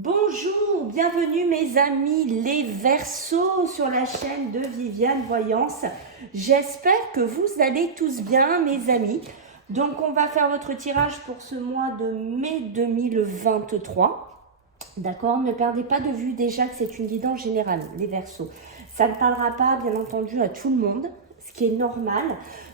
Bonjour, bienvenue mes amis les Verseaux sur la chaîne de Viviane Voyance. J'espère que vous allez tous bien mes amis. Donc on va faire votre tirage pour ce mois de mai 2023. D'accord, ne perdez pas de vue déjà que c'est une guidance générale, les Verseaux. Ça ne parlera pas bien entendu à tout le monde, ce qui est normal.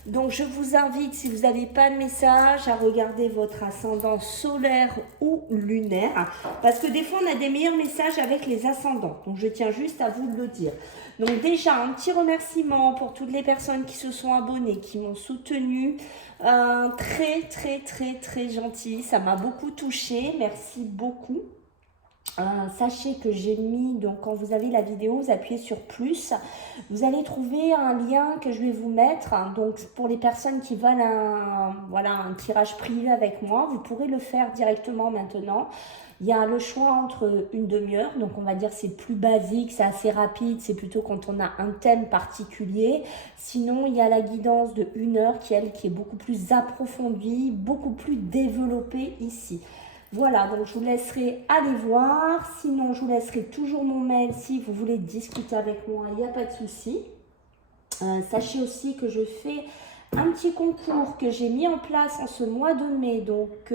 Donc je vous invite, si vous n'avez pas de message, à regarder votre ascendant solaire ou lunaire, parce que des fois on a des meilleurs messages avec les ascendants. Donc je tiens juste à vous le dire. Donc déjà un petit remerciement pour toutes les personnes qui se sont abonnées, qui m'ont soutenu. Très gentil, ça m'a beaucoup touché, merci beaucoup. Sachez que j'ai mis, donc quand vous avez la vidéo, vous appuyez sur plus, vous allez trouver un lien que je vais vous mettre, donc pour les personnes qui veulent un tirage privé avec moi, vous pourrez le faire directement maintenant. Il y a le choix entre une demi-heure, donc on va dire c'est plus basique, c'est assez rapide, c'est plutôt quand on a un thème particulier. Sinon, il y a la guidance de 1 heure qui est beaucoup plus approfondie, beaucoup plus développée ici. Voilà, donc je vous laisserai aller voir. Sinon, je vous laisserai toujours mon mail si vous voulez discuter avec moi, il n'y a pas de souci. Sachez aussi que je fais un petit concours que j'ai mis en place en ce mois de mai. Donc,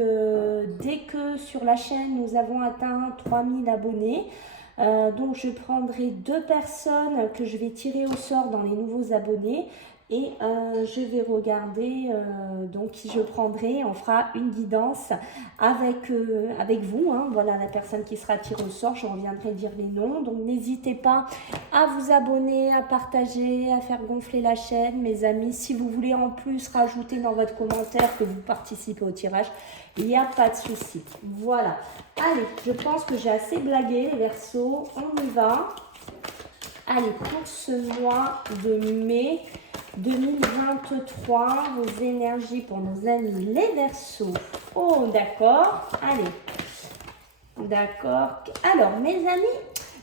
dès que sur la chaîne, nous avons atteint 3000 abonnés, donc je prendrai 2 personnes que je vais tirer au sort dans les nouveaux abonnés. Et je vais regarder, donc je prendrai, on fera une guidance avec vous, hein, voilà la personne qui sera tirée au sort, je reviendrai dire les noms. Donc n'hésitez pas à vous abonner, à partager, à faire gonfler la chaîne, mes amis. Si vous voulez en plus rajouter dans votre commentaire que vous participez au tirage, il n'y a pas de souci. Voilà, allez, je pense que j'ai assez blagué les Verseaux, on y va. Allez, pour ce mois de mai 2023, vos énergies pour nos amis les Verseaux. Oh, d'accord. Allez. D'accord. Alors, mes amis,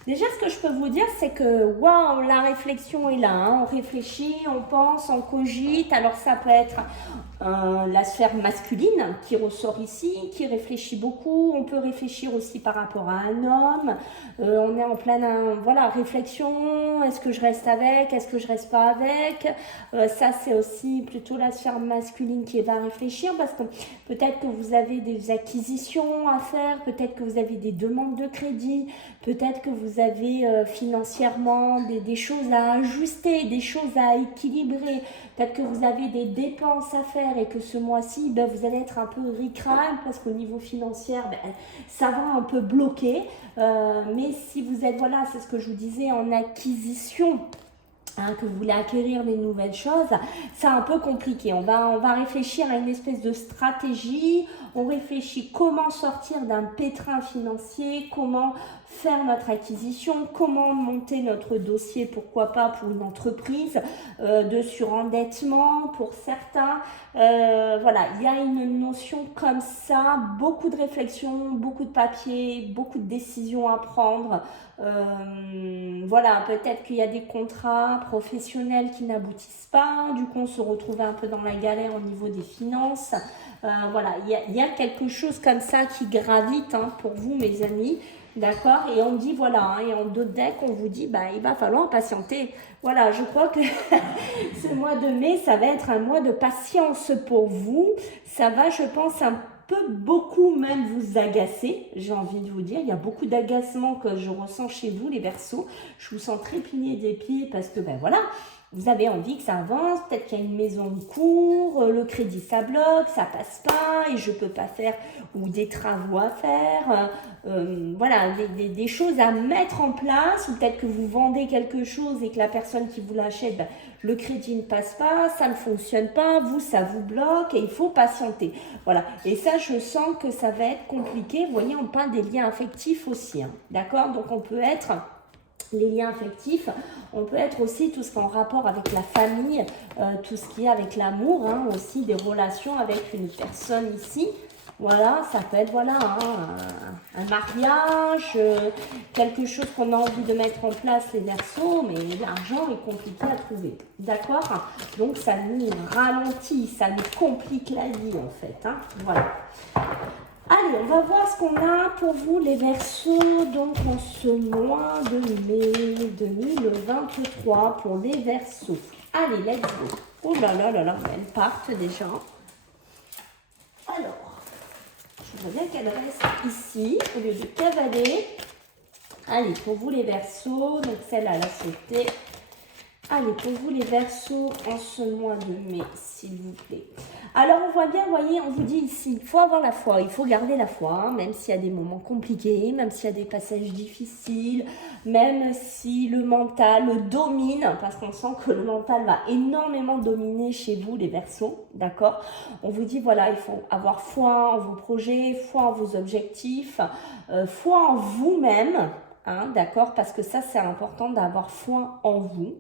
déjà, ce que je peux vous dire, c'est que, waouh, la réflexion est là. Hein. On réfléchit, on pense, on cogite. Alors, ça peut être la sphère masculine qui ressort ici, qui réfléchit beaucoup. On peut réfléchir aussi par rapport à un homme. On est en pleine réflexion. Est-ce que je reste avec? Est-ce que je reste pas avec? Ça, c'est aussi plutôt la sphère masculine qui va réfléchir parce que peut-être que vous avez des acquisitions à faire, peut-être que vous avez des demandes de crédit, peut-être que vous avez financièrement des choses à ajuster, des choses à équilibrer, peut-être que vous avez des dépenses à faire et que ce mois-ci, vous allez être un peu ric-rac parce qu'au niveau financier, ça va un peu bloquer. Mais si vous êtes, voilà, c'est ce que je vous disais, en acquisition, hein, que vous voulez acquérir des nouvelles choses, c'est un peu compliqué. On va réfléchir à une espèce de stratégie. On réfléchit comment sortir d'un pétrin financier, comment faire notre acquisition, comment monter notre dossier, pourquoi pas pour une entreprise, de surendettement pour certains. Voilà, il y a une notion comme ça, beaucoup de réflexion, beaucoup de papier, beaucoup de décisions à prendre. Voilà, peut-être qu'il y a des contrats professionnels qui n'aboutissent pas, du coup on se retrouve un peu dans la galère au niveau des finances. Voilà, il y a quelque chose comme ça qui gravite, hein, pour vous mes amis, d'accord. Et on dit voilà, hein, et en d'autres decks on vous dit il va falloir patienter. Voilà, je crois que ce mois de mai ça va être un mois de patience pour vous. Ça va, je pense, un peut beaucoup même vous agacer, j'ai envie de vous dire. Il y a beaucoup d'agacement que je ressens chez vous, les Verseaux. Je vous sens trépigner des pieds parce que, voilà, vous avez envie que ça avance. Peut-être qu'il y a une maison en cours, le crédit, ça bloque, ça passe pas et je peux pas faire, ou des travaux à faire. Voilà, des choses à mettre en place, ou peut-être que vous vendez quelque chose et que la personne qui vous l'achète, le crédit ne passe pas, ça ne fonctionne pas, vous, ça vous bloque et il faut patienter. Voilà, et ça, je sens que ça va être compliqué. Vous voyez, on parle des liens affectifs aussi, hein. D'accord? Donc, on peut être les liens affectifs, on peut être aussi tout ce qui est en rapport avec la famille, tout ce qui est avec l'amour, hein, aussi des relations avec une personne ici. Voilà, ça peut être un mariage, quelque chose qu'on a envie de mettre en place, les Verseaux, mais l'argent est compliqué à trouver. D'accord? Donc ça nous ralentit, ça nous complique la vie en fait. Hein, voilà. Allez, on va voir ce qu'on a pour vous les Verseaux, donc en ce mois de mai 2023 pour les Verseaux. Allez, let's go. Oh là là là là, elles partent déjà. Alors, je vois bien qu'elles restent ici au lieu de cavaler. Allez, pour vous les Verseaux, donc celle-là, elle a sauté. Allez, pour vous les Verseaux en ce mois de mai, s'il vous plaît. Alors, on voit bien, vous voyez, on vous dit ici, il faut avoir la foi, il faut garder la foi, hein, même s'il y a des moments compliqués, même s'il y a des passages difficiles, même si le mental domine, parce qu'on sent que le mental va énormément dominer chez vous, les Verseaux, d'accord? On vous dit, voilà, il faut avoir foi en vos projets, foi en vos objectifs, foi en vous-même, hein, d'accord? Parce que ça, c'est important d'avoir foi en vous.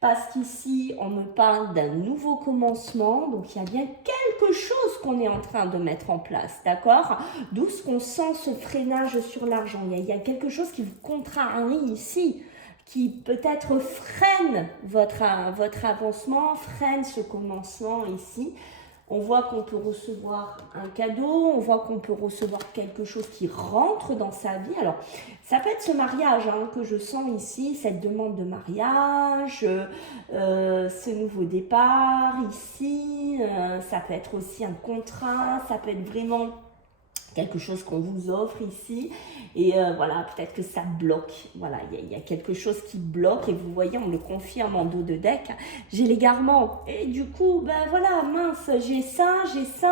Parce qu'ici, on me parle d'un nouveau commencement, donc il y a bien quelque chose qu'on est en train de mettre en place, d'accord? D'où ce qu'on sent ce freinage sur l'argent. Il y a quelque chose qui vous contrarie ici, qui peut-être freine votre avancement, freine ce commencement ici. On voit qu'on peut recevoir un cadeau, on voit qu'on peut recevoir quelque chose qui rentre dans sa vie. Alors, ça peut être ce mariage hein, que je sens ici, cette demande de mariage, ce nouveau départ ici. Ça peut être aussi un contrat, ça peut être vraiment quelque chose qu'on vous offre ici et voilà, peut-être que ça bloque, voilà, il y a quelque chose qui bloque et vous voyez, on me le confirme en dos de deck, j'ai l'égarement et du coup, ben voilà, mince, j'ai ça,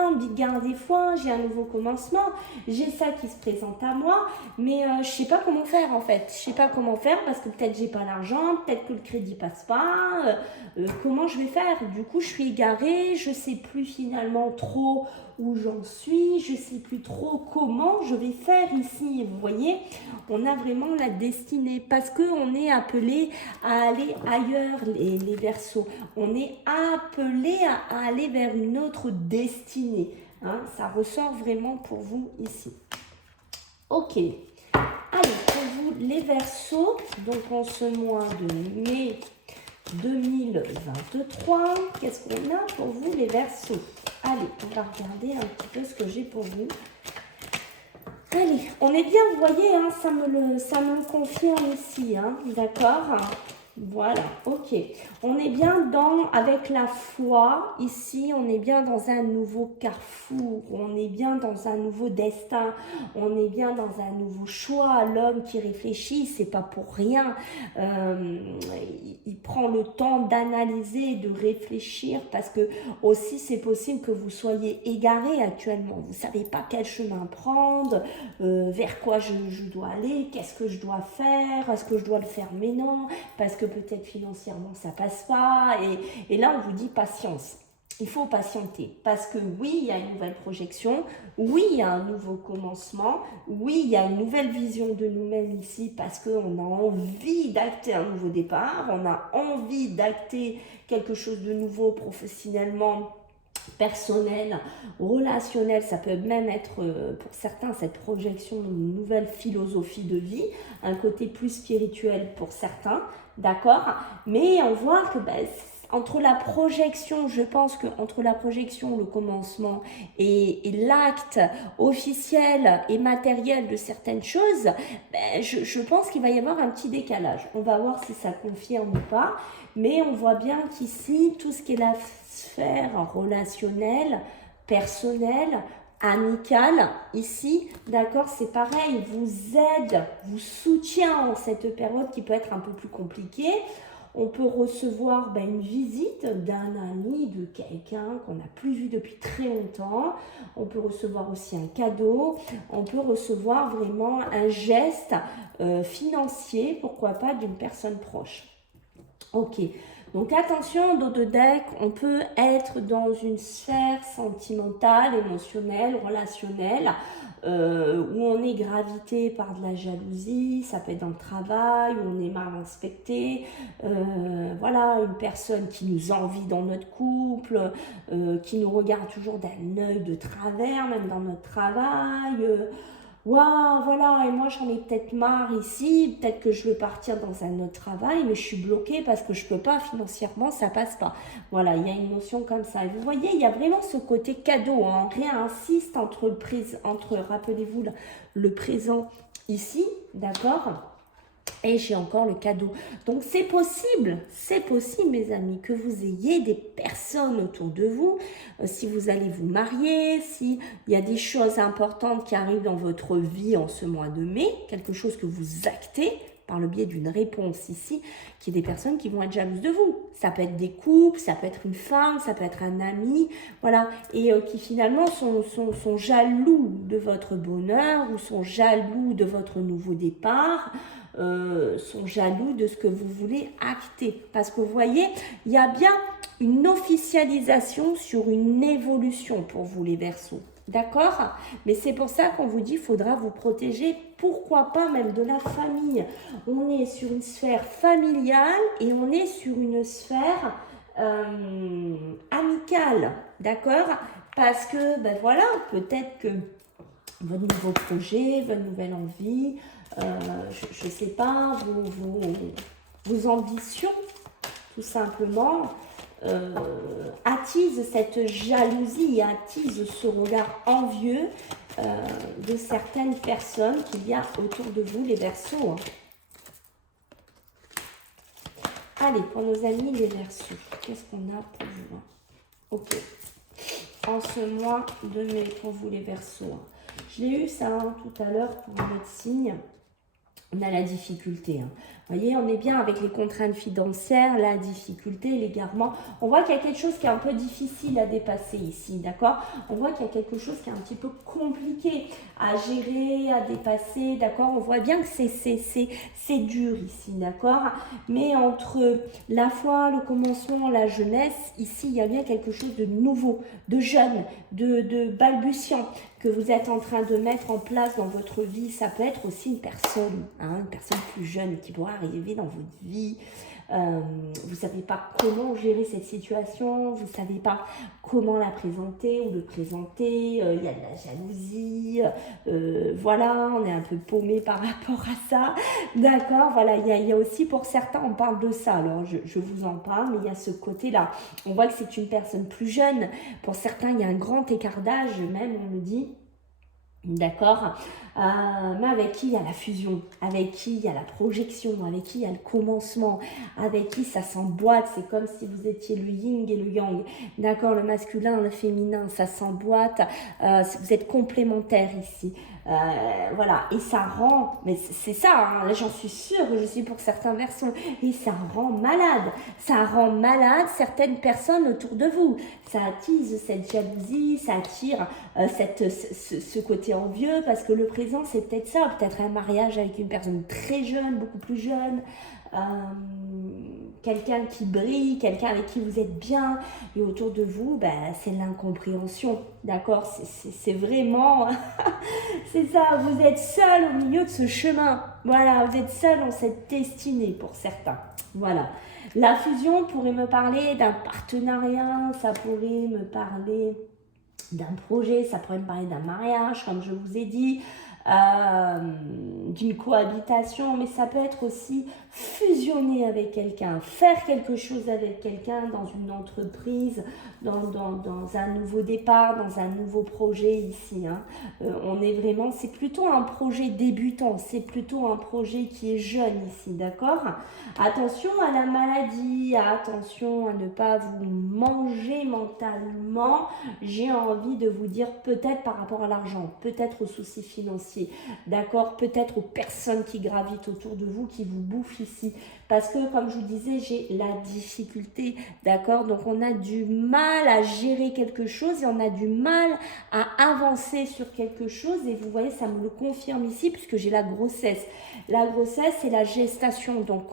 on me dit de garder foi, j'ai un nouveau commencement, j'ai ça qui se présente à moi, mais je sais pas comment faire en fait, je sais pas comment faire parce que peut-être j'ai pas l'argent, peut-être que le crédit passe pas, comment je vais faire? Du coup, je suis égarée, je sais plus finalement trop où j'en suis, je ne sais plus trop comment je vais faire ici. Vous voyez, on a vraiment la destinée parce qu'on est appelé à aller ailleurs, les Verseaux. On est appelé à aller vers une autre destinée. Hein, ça ressort vraiment pour vous ici. Ok. Allez, pour vous, les Verseaux, donc en ce mois de mai 2023, qu'est-ce qu'on a pour vous, les Verseaux? Allez, on va regarder un petit peu ce que j'ai pour vous. Allez, on est bien, vous voyez, hein, ça me le confirme ici, hein, d'accord? Voilà, ok. On est bien avec la foi, ici, on est bien dans un nouveau carrefour, on est bien dans un nouveau destin, on est bien dans un nouveau choix. L'homme qui réfléchit, c'est pas pour rien. Il prend le temps d'analyser, de réfléchir, parce que aussi c'est possible que vous soyez égaré actuellement. Vous savez pas quel chemin prendre, vers quoi je dois aller, qu'est-ce que je dois faire, est-ce que je dois le faire mais non, parce que peut-être financièrement ça passe pas, et là on vous dit patience. Il faut patienter parce que oui, il y a une nouvelle projection, oui, il y a un nouveau commencement, oui, il y a une nouvelle vision de nous-mêmes ici parce qu'on a envie d'acter un nouveau départ, on a envie d'acter quelque chose de nouveau professionnellement, personnel, relationnel, ça peut même être pour certains cette projection d'une nouvelle philosophie de vie, un côté plus spirituel pour certains, d'accord? Mais on voit que entre la projection, je pense qu'entre la projection, le commencement et l'acte officiel et matériel de certaines choses, je pense qu'il va y avoir un petit décalage. On va voir si ça confirme ou pas, mais on voit bien qu'ici, tout ce qui est la sphère relationnelle, personnelle, amicale, ici, d'accord, c'est pareil, vous aide, vous soutient en cette période qui peut être un peu plus compliquée. On peut recevoir une visite d'un ami, de quelqu'un qu'on n'a plus vu depuis très longtemps. On peut recevoir aussi un cadeau. On peut recevoir vraiment un geste financier, pourquoi pas, d'une personne proche. Ok, donc attention, dos de deck, on peut être dans une sphère sentimentale, émotionnelle, relationnelle, où on est gravité par de la jalousie, ça peut être dans le travail, où on est mal inspecté, voilà, une personne qui nous envie dans notre couple, qui nous regarde toujours d'un œil de travers, même dans notre travail, waouh, voilà, et moi j'en ai peut-être marre ici, peut-être que je veux partir dans un autre travail, mais je suis bloquée parce que je peux pas financièrement, ça passe pas. Voilà, il y a une notion comme ça. Et vous voyez, il y a vraiment ce côté cadeau, hein. Rien insiste entre le présent, rappelez-vous, le présent ici, d'accord? Et j'ai encore le cadeau. Donc c'est possible, mes amis, que vous ayez des personnes autour de vous. Si vous allez vous marier, s'il y a des choses importantes qui arrivent dans votre vie en ce mois de mai, quelque chose que vous actez par le biais d'une réponse ici, qui est des personnes qui vont être jalouses de vous. Ça peut être des couples, ça peut être une femme, ça peut être un ami, voilà, et qui finalement sont jaloux de votre bonheur ou sont jaloux de votre nouveau départ, sont jaloux de ce que vous voulez acter. Parce que vous voyez, il y a bien une officialisation sur une évolution pour vous les Verseaux. D'accord? Mais c'est pour ça qu'on vous dit qu'il faudra vous protéger, pourquoi pas même de la famille. On est sur une sphère familiale et on est sur une sphère amicale. D'accord? Parce que, ben voilà, peut-être que votre nouveau projet, votre nouvelle envie, je ne sais pas, vos ambitions, tout simplement, attise cette jalousie, attise ce regard envieux de certaines personnes qu'il y a autour de vous, les Verseaux. Allez, pour nos amis les Verseaux, qu'est-ce qu'on a pour vous? Ok. En ce mois de mai, pour vous les Verseaux. Je l'ai eu ça tout à l'heure pour un autre signe. On a la difficulté. Vous voyez, on est bien avec les contraintes financières, la difficulté, l'égarement. On voit qu'il y a quelque chose qui est un peu difficile à dépasser ici, d'accord? On voit qu'il y a quelque chose qui est un petit peu compliqué à gérer, à dépasser, d'accord? On voit bien que c'est dur ici, d'accord? Mais entre la foi, le commencement, la jeunesse, ici, il y a bien quelque chose de nouveau, de jeune, de balbutiant que vous êtes en train de mettre en place dans votre vie. Ça peut être aussi une personne plus jeune qui pourra arriver dans votre vie. Vous ne savez pas comment gérer cette situation, vous ne savez pas comment la présenter ou le présenter, il y a de la jalousie, voilà, on est un peu paumé par rapport à ça, d'accord, voilà, il y a aussi pour certains, on parle de ça, alors je vous en parle, mais il y a ce côté-là, on voit que c'est une personne plus jeune, pour certains il y a un grand écart d'âge, même on me dit. D'accord, mais avec qui il y a la fusion, avec qui il y a la projection, avec qui il y a le commencement, avec qui ça s'emboîte, c'est comme si vous étiez le yin et le yang, d'accord, le masculin, le féminin, ça s'emboîte, vous êtes complémentaires ici, voilà, et ça rend, mais c'est ça, hein, là j'en suis sûre que je suis pour certains Verseaux, et ça rend malade certaines personnes autour de vous, ça attise cette jalousie, ça attire ce côté envieux, parce que le présent c'est peut-être ça, peut-être un mariage avec une personne très jeune, beaucoup plus jeune, quelqu'un qui brille, quelqu'un avec qui vous êtes bien, et autour de vous, ben, c'est l'incompréhension, d'accord, c'est vraiment, c'est ça, vous êtes seul au milieu de ce chemin, voilà, vous êtes seul dans cette destinée pour certains, voilà. La fusion pourrait me parler d'un partenariat, ça pourrait me parler d'un projet, ça pourrait me parler d'un mariage, comme je vous ai dit, d'une cohabitation, mais ça peut être aussi fusionner avec quelqu'un, faire quelque chose avec quelqu'un dans une entreprise, dans un nouveau départ, dans un nouveau projet ici. Hein. On est vraiment, c'est plutôt un projet débutant, c'est plutôt un projet qui est jeune ici, d'accord? Attention à la maladie, attention à ne pas vous manger mentalement. J'ai envie de vous dire peut-être par rapport à l'argent, peut-être aux soucis financiers, d'accord, peut-être aux personnes qui gravitent autour de vous, qui vous bouffent ici, parce que comme je vous disais, j'ai la difficulté, d'accord, donc on a du mal à gérer quelque chose et on a du mal à avancer sur quelque chose, et vous voyez, ça me le confirme ici, puisque j'ai la grossesse. La grossesse, c'est la gestation, donc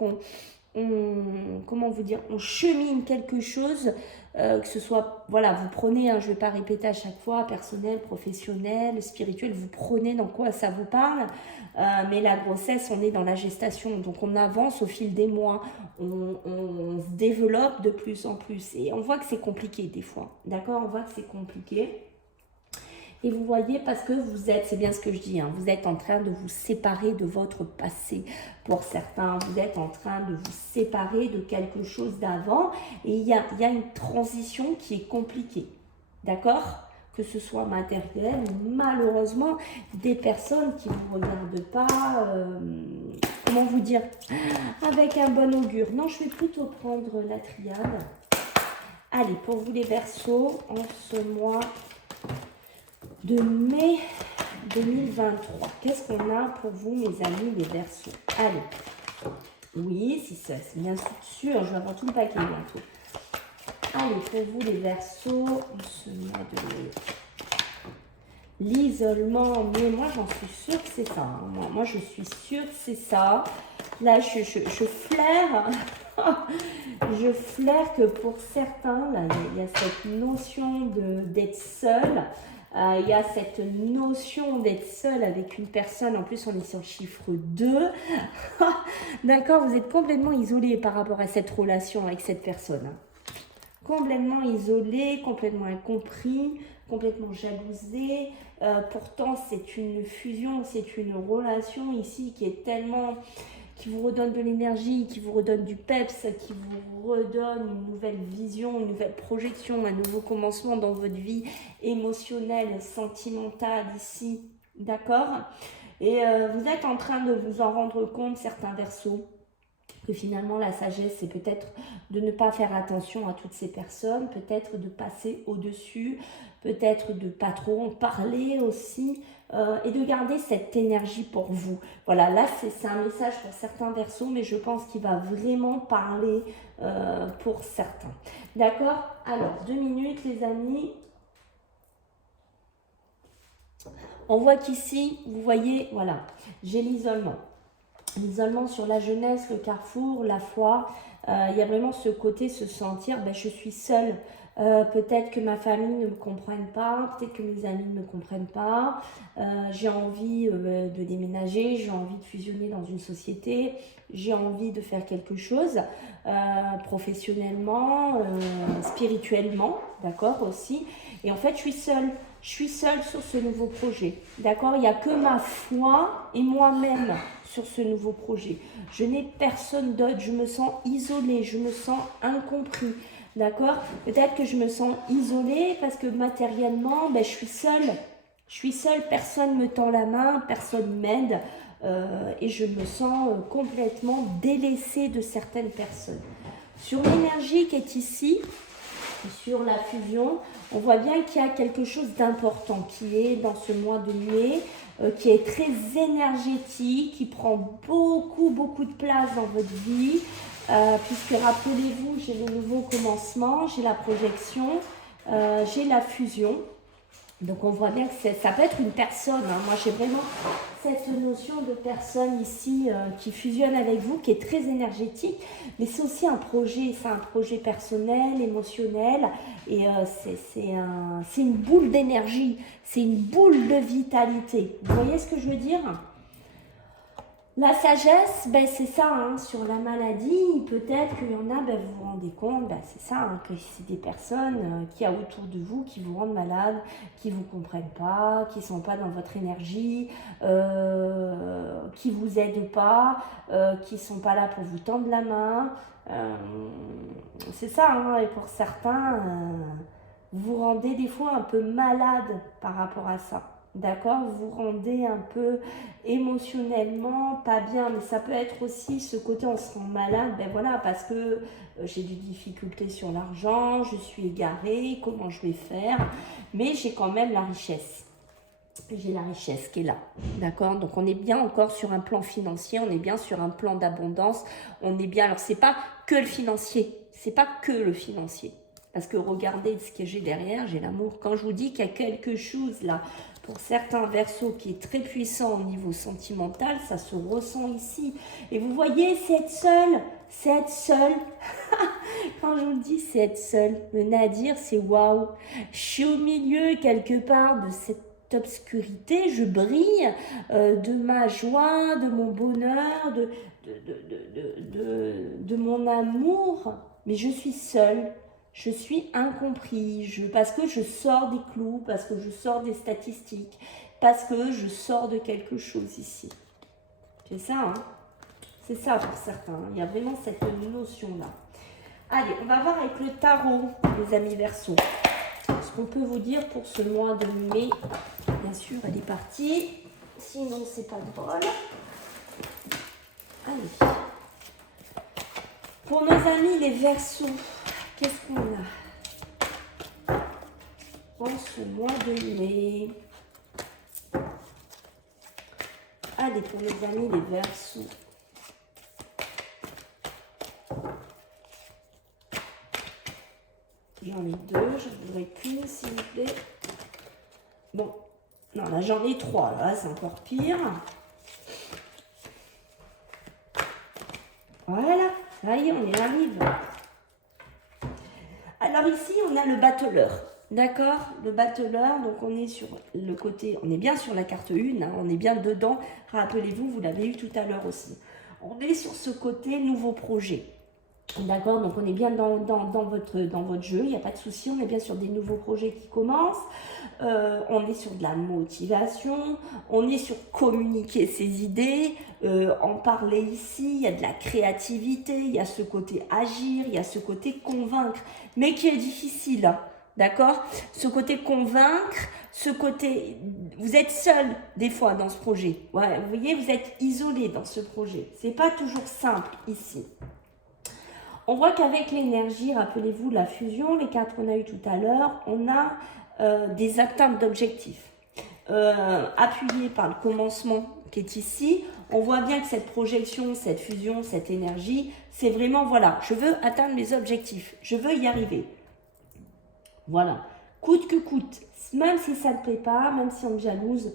comment vous dire, on chemine quelque chose, que ce soit, voilà, vous prenez, hein, je ne vais pas répéter à chaque fois, personnel, professionnel, spirituel, vous prenez dans quoi ça vous parle, mais la grossesse, on est dans la gestation, donc on avance au fil des mois, on se développe de plus en plus, et on voit que c'est compliqué des fois, d'accord, on voit que c'est compliqué. Et vous voyez, parce que vous êtes, c'est bien ce que je dis, hein, vous êtes en train de vous séparer de votre passé. Pour certains, vous êtes en train de vous séparer de quelque chose d'avant. Et il y a une transition qui est compliquée. D'accord? Que ce soit matériel, malheureusement, des personnes qui ne vous regardent pas, comment vous dire, avec un bon augure. Non, je vais plutôt prendre la triade. Allez, pour vous les Verseaux, en ce mois de mai 2023, qu'est-ce qu'on a pour vous, mes amis, les Verseaux? Allez, oui, c'est bien sûr, je vais avoir tout le paquet bientôt. Allez, pour vous, les Verseaux, en ce mois de mai. L'isolement, mais moi j'en suis sûre que c'est ça. Hein. Moi je suis sûre que c'est ça. Là je flaire, je flaire que pour certains, là, il y a cette notion d'être seul. Il y a cette notion d'être seul avec une personne. En plus on est sur le chiffre 2. D'accord, vous êtes complètement isolé par rapport à cette relation avec cette personne. Hein. Complètement isolé, complètement incompris, complètement jalousé. Pourtant, c'est une fusion, c'est une relation ici qui est tellement, qui vous redonne de l'énergie, qui vous redonne du peps, qui vous redonne une nouvelle vision, une nouvelle projection, un nouveau commencement dans votre vie émotionnelle, sentimentale ici. D'accord? Et vous êtes en train de vous en rendre compte, certains Verseaux, que finalement la sagesse c'est peut-être de ne pas faire attention à toutes ces personnes, peut-être de passer au-dessus, peut-être de pas trop en parler aussi et de garder cette énergie pour vous. Voilà, là c'est un message pour certains Verseaux, mais je pense qu'il va vraiment parler pour certains. D'accord? Alors, 2 minutes les amis. On voit qu'ici, vous voyez, voilà, j'ai l'isolement. L'isolement sur la jeunesse, le carrefour, la foi, il y a vraiment ce côté, se sentir, ben, je suis seule. Peut-être que ma famille ne me comprenne pas, peut-être que mes amis ne me comprennent pas. J'ai envie de déménager, j'ai envie de fusionner dans une société, j'ai envie de faire quelque chose professionnellement, spirituellement, d'accord aussi. Et en fait, je suis seule. Je suis seule sur ce nouveau projet, d'accord? Il n'y a que ma foi et moi-même sur ce nouveau projet. Je n'ai personne d'autre, je me sens isolée, je me sens incompris, d'accord? Peut-être que je me sens isolée parce que matériellement, ben, je suis seule. Je suis seule, personne ne me tend la main, personne ne m'aide et je me sens complètement délaissée de certaines personnes. Sur l'énergie qui est ici, sur la fusion, on voit bien qu'il y a quelque chose d'important qui est dans ce mois de mai, qui est très énergétique, qui prend beaucoup de place dans votre vie, puisque rappelez-vous, j'ai le nouveau commencement, j'ai la projection, j'ai la fusion. Donc on voit bien que ça peut être une personne, hein. Moi j'ai vraiment cette notion de personne ici qui fusionne avec vous, qui est très énergétique, mais c'est aussi un projet, c'est un projet personnel, émotionnel, et c'est une boule d'énergie, c'est une boule de vitalité. Vous voyez ce que je veux dire ? La sagesse, ben c'est ça, hein, sur la maladie, peut-être qu'il y en a, ben vous vous rendez compte, ben c'est ça, hein, que c'est des personnes qui y a autour de vous qui vous rendent malade, qui ne vous comprennent pas, qui ne sont pas dans votre énergie, qui ne vous aident pas, qui ne sont pas là pour vous tendre la main. C'est ça, hein, et pour certains, vous vous rendez des fois un peu malade par rapport à ça. D'accord, vous vous rendez un peu émotionnellement pas bien, mais ça peut être aussi ce côté on se rend malade, ben voilà, parce que j'ai des difficultés sur l'argent, je suis égarée, comment je vais faire, mais j'ai quand même la richesse. J'ai la richesse qui est là, d'accord? Donc on est bien encore sur un plan financier, on est bien sur un plan d'abondance, on est bien, alors c'est pas que le financier, c'est pas que le financier. Parce que regardez ce que j'ai derrière, j'ai l'amour. Quand je vous dis qu'il y a quelque chose là, pour certains Verseaux, qui est très puissant au niveau sentimental, ça se ressent ici. Et vous voyez, c'est être seul, c'est être seul. Quand je vous le dis, c'est être seul. Le nadir, c'est waouh. Je suis au milieu quelque part de cette obscurité, je brille de ma joie, de mon bonheur, de mon amour, mais je suis seule. Je suis incompris, parce que je sors des clous, parce que je sors des statistiques, parce que je sors de quelque chose ici. C'est ça, hein? C'est ça pour certains. Hein. Il y a vraiment cette notion-là. Allez, on va voir avec le tarot, les amis Verseaux. Ce qu'on peut vous dire pour ce mois de mai. Bien sûr, elle est partie. Sinon, c'est pas drôle. Allez. Pour nos amis les Verseaux, qu'est-ce qu'on a en ce mois de mai? Allez, pour nos amis les Verseaux. J'en ai deux, je voudrais qu'une, s'il vous plaît. Bon, non, là j'en ai trois, là c'est encore pire. Voilà, ça y est, on y arrive. Alors ici, on a le battleur, d'accord? Le battleur, donc on est sur le côté, on est bien sur la carte 1, hein, on est bien dedans. Rappelez-vous, vous l'avez eu tout à l'heure aussi. On est sur ce côté nouveau projet. D'accord, donc on est bien dans votre jeu, il n'y a pas de souci, on est bien sur des nouveaux projets qui commencent, on est sur de la motivation, on est sur communiquer ses idées, en parler ici, il y a de la créativité, il y a ce côté agir, il y a ce côté convaincre, mais qui est difficile, hein, d'accord? Ce côté convaincre, ce côté, vous êtes seul des fois dans ce projet, ouais, vous voyez, vous êtes isolé dans ce projet, c'est pas toujours simple ici. On voit qu'avec l'énergie, rappelez-vous la fusion, les cartes qu'on a eues tout à l'heure, on a des atteintes d'objectifs. Appuyées par le commencement qui est ici, on voit bien que cette projection, cette fusion, cette énergie, c'est vraiment, voilà, je veux atteindre mes objectifs, je veux y arriver. Voilà, coûte que coûte, même si ça ne plaît pas, même si on me jalouse,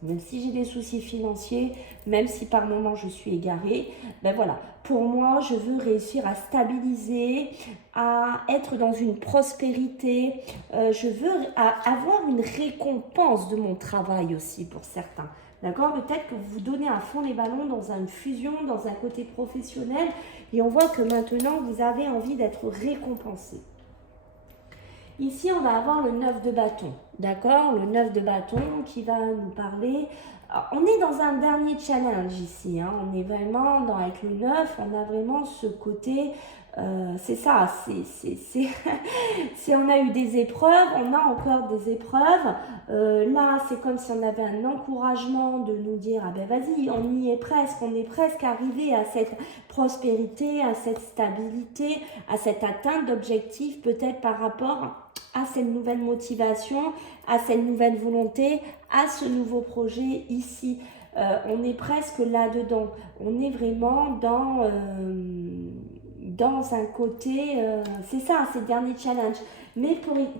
même si j'ai des soucis financiers, même si par moment je suis égarée, ben voilà, pour moi, je veux réussir à stabiliser, à être dans une prospérité, je veux avoir une récompense de mon travail aussi pour certains. D'accord? Peut-être que vous vous donnez à fond les ballons dans une fusion, dans un côté professionnel, et on voit que maintenant, vous avez envie d'être récompensé. Ici, on va avoir le 9 de bâton, d'accord? Le 9 de bâton qui va nous parler. Alors, on est dans un dernier challenge ici, hein. On est vraiment avec le 9, on a vraiment ce côté, c'est ça, on a eu des épreuves, on a encore des épreuves. Là, c'est comme si on avait un encouragement de nous dire, ah ben vas-y, on y est presque, on est presque arrivé à cette prospérité, à cette stabilité, à cette atteinte d'objectifs, peut-être par rapport à cette nouvelle motivation, à cette nouvelle volonté, à ce nouveau projet ici. On est presque là-dedans. On est vraiment dans un côté, c'est ça, c'est le dernier challenge. Mais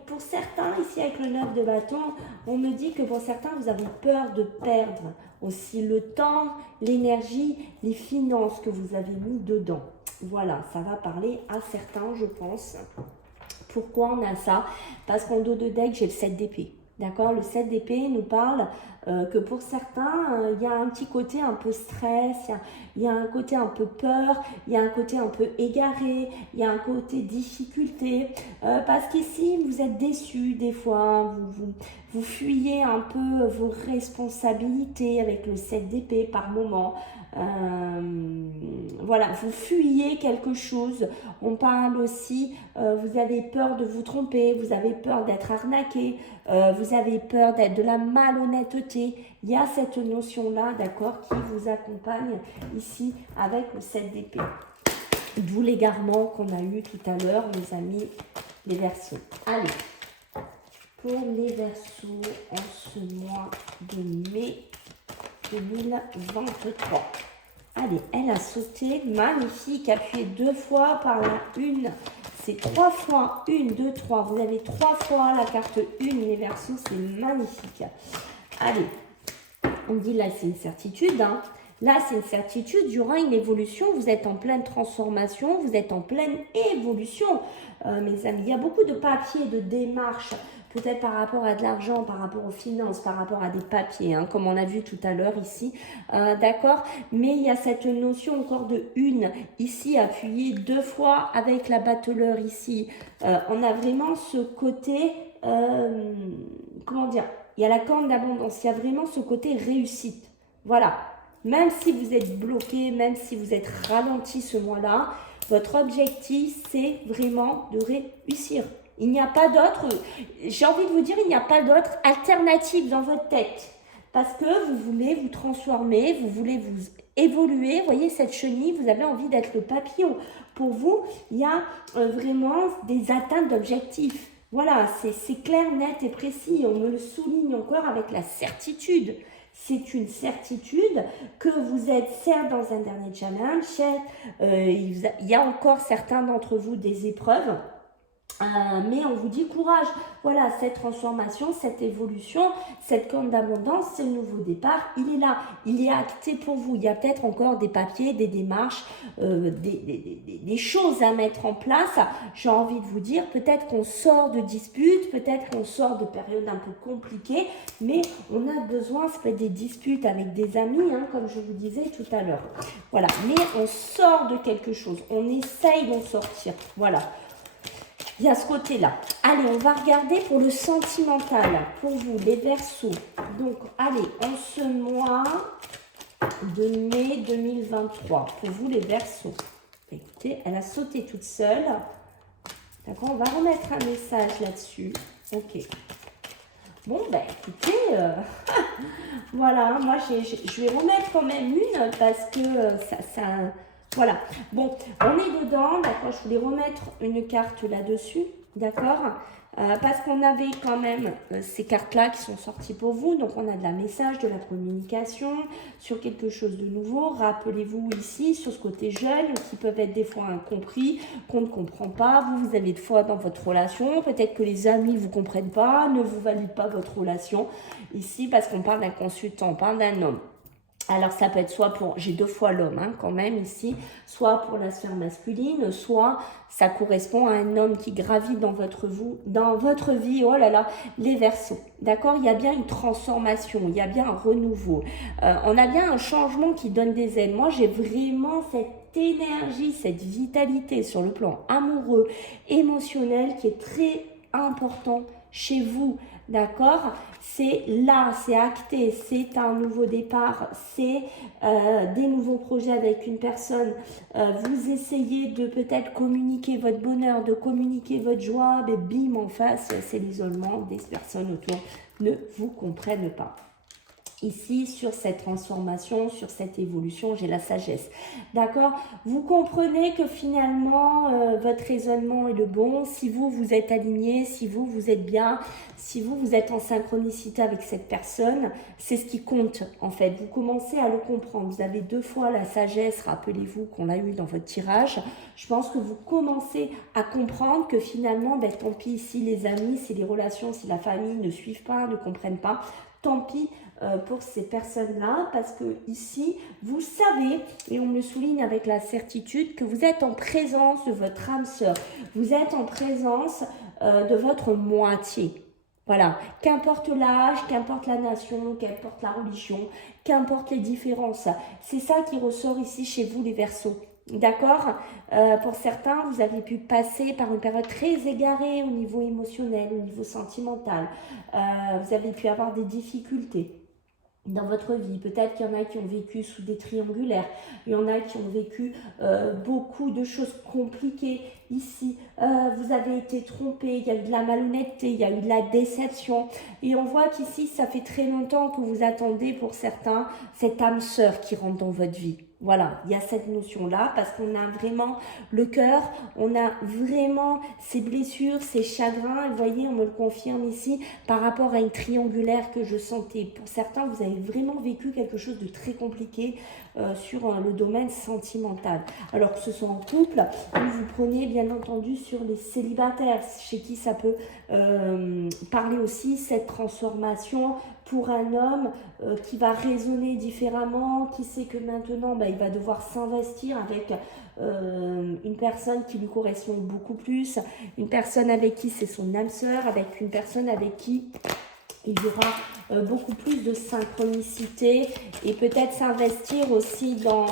pour certains, ici avec le 9 de bâton, on me dit que pour certains, vous avez peur de perdre aussi le temps, l'énergie, les finances que vous avez mis dedans. Voilà, ça va parler à certains, je pense. Pourquoi on a ça? Parce qu'en dos de deck, j'ai le 7 d'épée. D'accord? Le 7 d'épée nous parle que pour certains, il y a un petit côté un peu stress, il y a un côté un peu peur, il y a un côté un peu égaré, il y a un côté difficulté. Parce qu'ici, vous êtes déçus des fois, vous fuyez un peu vos responsabilités avec le 7 d'épée par moment. Voilà, vous fuyez quelque chose. On parle aussi, vous avez peur de vous tromper, vous avez peur d'être arnaqué, vous avez peur d'être de la malhonnêteté. Il y a cette notion-là, d'accord, qui vous accompagne ici avec le 7 d'épée. D'où l'égarement qu'on a eu tout à l'heure, mes amis, les Verseaux. Allez, pour les Verseaux en ce mois de mai 2023. Allez, elle a sauté, magnifique, appuyé 2 fois par la 1. C'est 3 fois 1, 2, 3. Vous avez 3 fois la carte 1, les Verseaux, c'est magnifique. Allez, on dit là, c'est une certitude. Hein. Là, c'est une certitude, il y aura une évolution. Vous êtes en pleine transformation, vous êtes en pleine évolution, mes amis. Il y a beaucoup de papiers, de démarches. peut-être par rapport à de l'argent, par rapport aux finances, par rapport à des papiers, hein, comme on a vu tout à l'heure ici, d'accord? Mais il y a cette notion encore de une, ici appuyée 2 fois avec la battleur ici. On a vraiment ce côté, comment dire, il y a la corne d'abondance, il y a vraiment ce côté réussite. Voilà, même si vous êtes bloqué, même si vous êtes ralenti ce mois-là, votre objectif, c'est vraiment de réussir. Il n'y a pas d'autre, j'ai envie de vous dire, il n'y a pas d'autre alternative dans votre tête. Parce que vous voulez vous transformer, vous voulez vous évoluer. Vous voyez cette chenille, vous avez envie d'être le papillon. Pour vous, il y a vraiment des atteintes d'objectifs. Voilà, c'est clair, net et précis. On me le souligne encore avec la certitude. C'est une certitude que vous êtes certes dans un dernier challenge, il y a encore certains d'entre vous des épreuves, mais on vous dit courage. Voilà, cette transformation, cette évolution, cette corne d'abondance, ce nouveau départ, il est là, il est acté pour vous. Il y a peut-être encore des papiers, des démarches, des choses à mettre en place. J'ai envie de vous dire, peut-être qu'on sort de disputes, peut-être qu'on sort de périodes un peu compliquées, mais on a besoin, ça peut être des disputes avec des amis, hein, comme je vous disais tout à l'heure. Voilà, mais on sort de quelque chose, on essaye d'en sortir. Voilà. Il y a ce côté-là. Allez, on va regarder pour le sentimental, pour vous, les Verseaux. Donc, allez, en ce mois de mai 2023, pour vous, les Verseaux. Écoutez, elle a sauté toute seule. D'accord, on va remettre un message là-dessus. Ok. Bon, ben, écoutez, voilà, moi, je vais remettre quand même une parce que ça voilà, bon, on est dedans, d'accord, je voulais remettre une carte là-dessus, d'accord, parce qu'on avait quand même ces cartes-là qui sont sorties pour vous, donc on a de la message, de la communication, sur quelque chose de nouveau, rappelez-vous ici, sur ce côté jeune, qui peuvent être des fois incompris, qu'on ne comprend pas, vous avez des fois dans votre relation, peut-être que les amis ne vous comprennent pas, ne vous valident pas votre relation, ici, parce qu'on parle d'un consultant, on parle d'un homme. Alors, ça peut être soit pour, j'ai 2 fois l'homme hein, quand même ici, soit pour la sphère masculine, soit ça correspond à un homme qui gravite dans votre vie, oh là là, les Verseaux. D'accord, il y a bien une transformation, il y a bien un renouveau. On a bien un changement qui donne des ailes. Moi, j'ai vraiment cette énergie, cette vitalité sur le plan amoureux, émotionnel qui est très important chez vous. D'accord, c'est là, c'est acté, c'est un nouveau départ, c'est des nouveaux projets avec une personne. Vous essayez de peut-être communiquer votre bonheur, de communiquer votre joie, mais bim, en face, c'est l'isolement, des personnes autour ne vous comprennent pas. Ici, sur cette transformation, sur cette évolution, j'ai la sagesse. D'accord? Vous comprenez que finalement, votre raisonnement est le bon. Si vous, vous êtes aligné, si vous, vous êtes bien, si vous, vous êtes en synchronicité avec cette personne, c'est ce qui compte, en fait. Vous commencez à le comprendre. Vous avez 2 fois la sagesse, rappelez-vous qu'on l'a eu dans votre tirage. Je pense que vous commencez à comprendre que finalement, ben, tant pis si les amis, si les relations, si la famille ne suivent pas, ne comprennent pas, tant pis pour ces personnes-là, parce que ici, vous savez, et on me le souligne avec la certitude, que vous êtes en présence de votre âme sœur, vous êtes en présence de votre moitié. Voilà, qu'importe l'âge, qu'importe la nation, qu'importe la religion, qu'importe les différences, c'est ça qui ressort ici chez vous les Verseaux. D'accord, pour certains, vous avez pu passer par une période très égarée au niveau émotionnel, au niveau sentimental. Vous avez pu avoir des difficultés dans votre vie. Peut-être qu'il y en a qui ont vécu sous des triangulaires, il y en a qui ont vécu beaucoup de choses compliquées ici. Vous avez été trompé, il y a eu de la malhonnêteté, il y a eu de la déception. Et on voit qu'ici, ça fait très longtemps que vous attendez pour certains cette âme sœur qui rentre dans votre vie. Voilà, il y a cette notion-là parce qu'on a vraiment le cœur, on a vraiment ces blessures, ces chagrins. Et vous voyez, on me le confirme ici par rapport à une triangulaire que je sentais. Pour certains, vous avez vraiment vécu quelque chose de très compliqué sur le domaine sentimental. Alors que ce soit en couple, vous prenez bien entendu sur les célibataires, chez qui ça peut parler aussi cette transformation pour un homme qui va raisonner différemment, qui sait que maintenant il va devoir s'investir avec une personne qui lui correspond beaucoup plus, une personne avec qui c'est son âme sœur, avec une personne avec qui il y aura beaucoup plus de synchronicité et peut-être s'investir aussi dans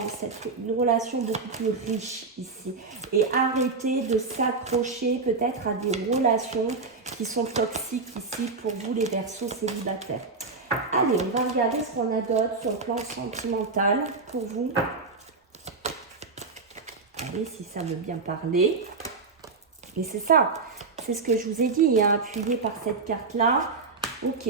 une relation beaucoup plus riche ici. Et arrêter de s'accrocher peut-être à des relations qui sont toxiques ici pour vous les Verseaux célibataires. Allez, on va regarder ce qu'on a d'autre sur le plan sentimental pour vous. Allez, si ça veut bien parler. Et c'est ça, c'est ce que je vous ai dit, hein, appuyé par cette carte-là. Ok,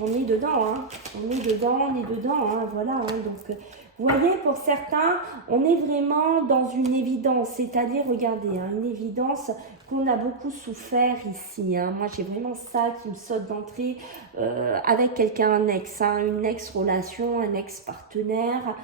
on est dedans, hein. On est dedans, hein. Voilà, hein. Donc, vous voyez, pour certains, on est vraiment dans une évidence, c'est-à-dire, regardez, hein, une évidence qu'on a beaucoup souffert ici. Hein. Moi, j'ai vraiment ça qui me saute d'entrée avec quelqu'un, un ex, hein, une ex-relation, un ex-partenaire,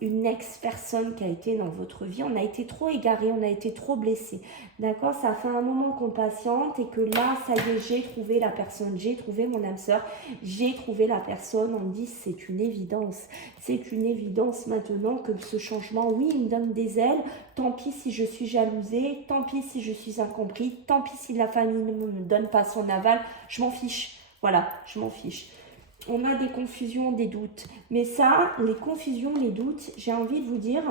une ex-personne qui a été dans votre vie. On a été trop égarés, on a été trop blessés. D'accord? Ça fait un moment qu'on patiente et que là, ça y est, j'ai trouvé la personne, j'ai trouvé mon âme sœur, j'ai trouvé la personne. On me dit, c'est une évidence. C'est une évidence maintenant que ce changement, oui, il me donne des ailes. Tant pis si je suis jalousée, tant pis si je suis incompris, tant pis si la famille ne me donne pas son aval, je m'en fiche. Voilà, je m'en fiche. On a des confusions, des doutes. Mais ça, les confusions, les doutes, j'ai envie de vous dire,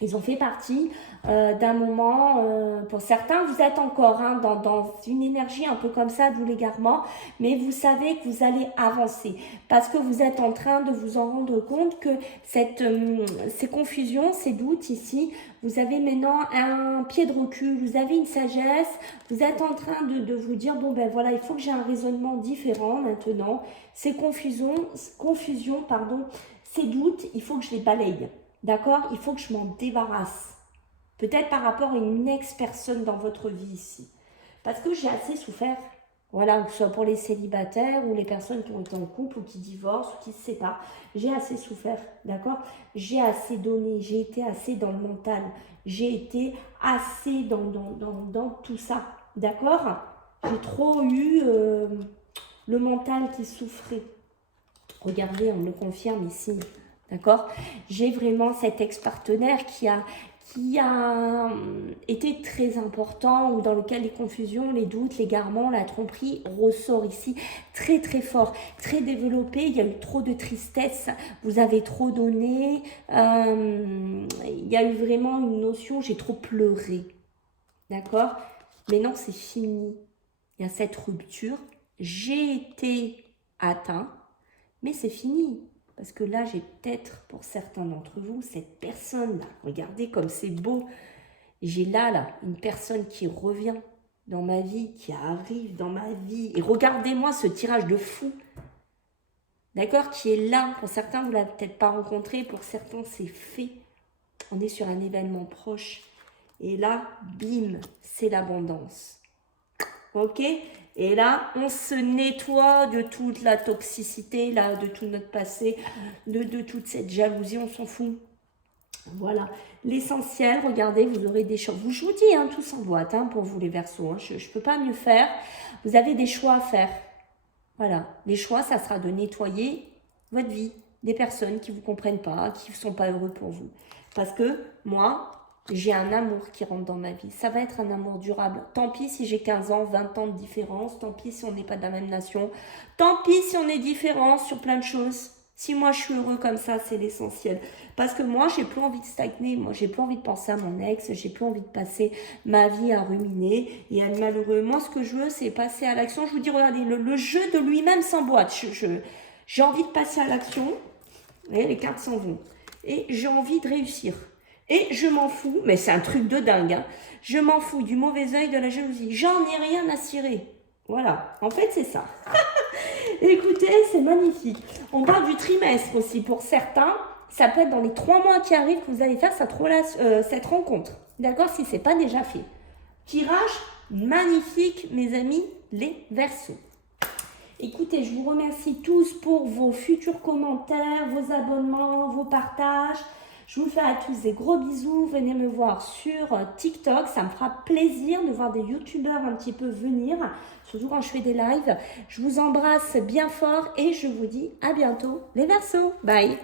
ils ont fait partie d'un moment, pour certains, vous êtes encore hein, dans une énergie un peu comme ça, d'où l'égarement, mais vous savez que vous allez avancer parce que vous êtes en train de vous en rendre compte que ces confusions, ces doutes ici, vous avez maintenant un pied de recul, vous avez une sagesse, vous êtes en train de vous dire, bon ben voilà, il faut que j'ai un raisonnement différent maintenant, ces confusions, ces doutes, il faut que je les balaye. D'accord? Il faut que je m'en débarrasse. Peut-être par rapport à une ex-personne dans votre vie ici. Parce que j'ai assez souffert. Voilà, que ce soit pour les célibataires ou les personnes qui ont été en couple ou qui divorcent ou qui se séparent. J'ai assez souffert. D'accord? J'ai assez donné. J'ai été assez dans le mental. J'ai été assez dans tout ça. D'accord? J'ai trop eu le mental qui souffrait. Regardez, on me confirme ici. D'accord? J'ai vraiment cet ex-partenaire qui a été très important ou dans lequel les confusions, les doutes, l'égarement, la tromperie ressort ici très très fort, très développé. Il y a eu trop de tristesse, vous avez trop donné, il y a eu vraiment une notion, j'ai trop pleuré. D'accord? Mais non, c'est fini. Il y a cette rupture. J'ai été atteint, mais c'est fini. Parce que là, j'ai peut-être, pour certains d'entre vous, cette personne-là, regardez comme c'est beau. J'ai là, une personne qui revient dans ma vie, qui arrive dans ma vie. Et regardez-moi ce tirage de fou. D'accord? Qui est là. Pour certains, vous ne l'avez peut-être pas rencontré. Pour certains, c'est fait. On est sur un événement proche. Et là, bim, c'est l'abondance. Ok? Et là, on se nettoie de toute la toxicité, là, de tout notre passé, de toute cette jalousie, on s'en fout. Voilà. L'essentiel, regardez, vous aurez des choix. Je vous dis, hein, tout s'emboîte hein, pour vous les Verseaux. Hein, je ne peux pas mieux faire. Vous avez des choix à faire. Voilà. Les choix, ça sera de nettoyer votre vie. Des personnes qui ne vous comprennent pas, qui ne sont pas heureux pour vous. Parce que moi, j'ai un amour qui rentre dans ma vie. Ça va être un amour durable. Tant pis si j'ai 15 ans, 20 ans de différence. Tant pis si on n'est pas de la même nation. Tant pis si on est différents sur plein de choses. Si moi je suis heureux comme ça, c'est l'essentiel. Parce que moi, j'ai plus envie de stagner. Moi, j'ai plus envie de penser à mon ex. J'ai plus envie de passer ma vie à ruminer et à être malheureux. Moi, ce que je veux, c'est passer à l'action. Je vous dis, regardez, le jeu de lui-même s'emboîte. J'ai envie de passer à l'action. Vous voyez, les cartes s'en vont. Et j'ai envie de réussir. Et je m'en fous, mais c'est un truc de dingue, hein. Je m'en fous du mauvais œil, de la jalousie. J'en ai rien à cirer. Voilà, en fait, c'est ça. Écoutez, c'est magnifique. On parle du trimestre aussi. Pour certains, ça peut être dans les 3 mois qui arrivent que vous allez faire cette rencontre. D'accord? Si ce n'est pas déjà fait. Tirage magnifique, mes amis, les Verseaux. Écoutez, je vous remercie tous pour vos futurs commentaires, vos abonnements, vos partages. Je vous fais à tous des gros bisous. Venez me voir sur TikTok. Ça me fera plaisir de voir des youtubeurs un petit peu venir, surtout quand je fais des lives. Je vous embrasse bien fort et je vous dis à bientôt les Verseaux. Bye!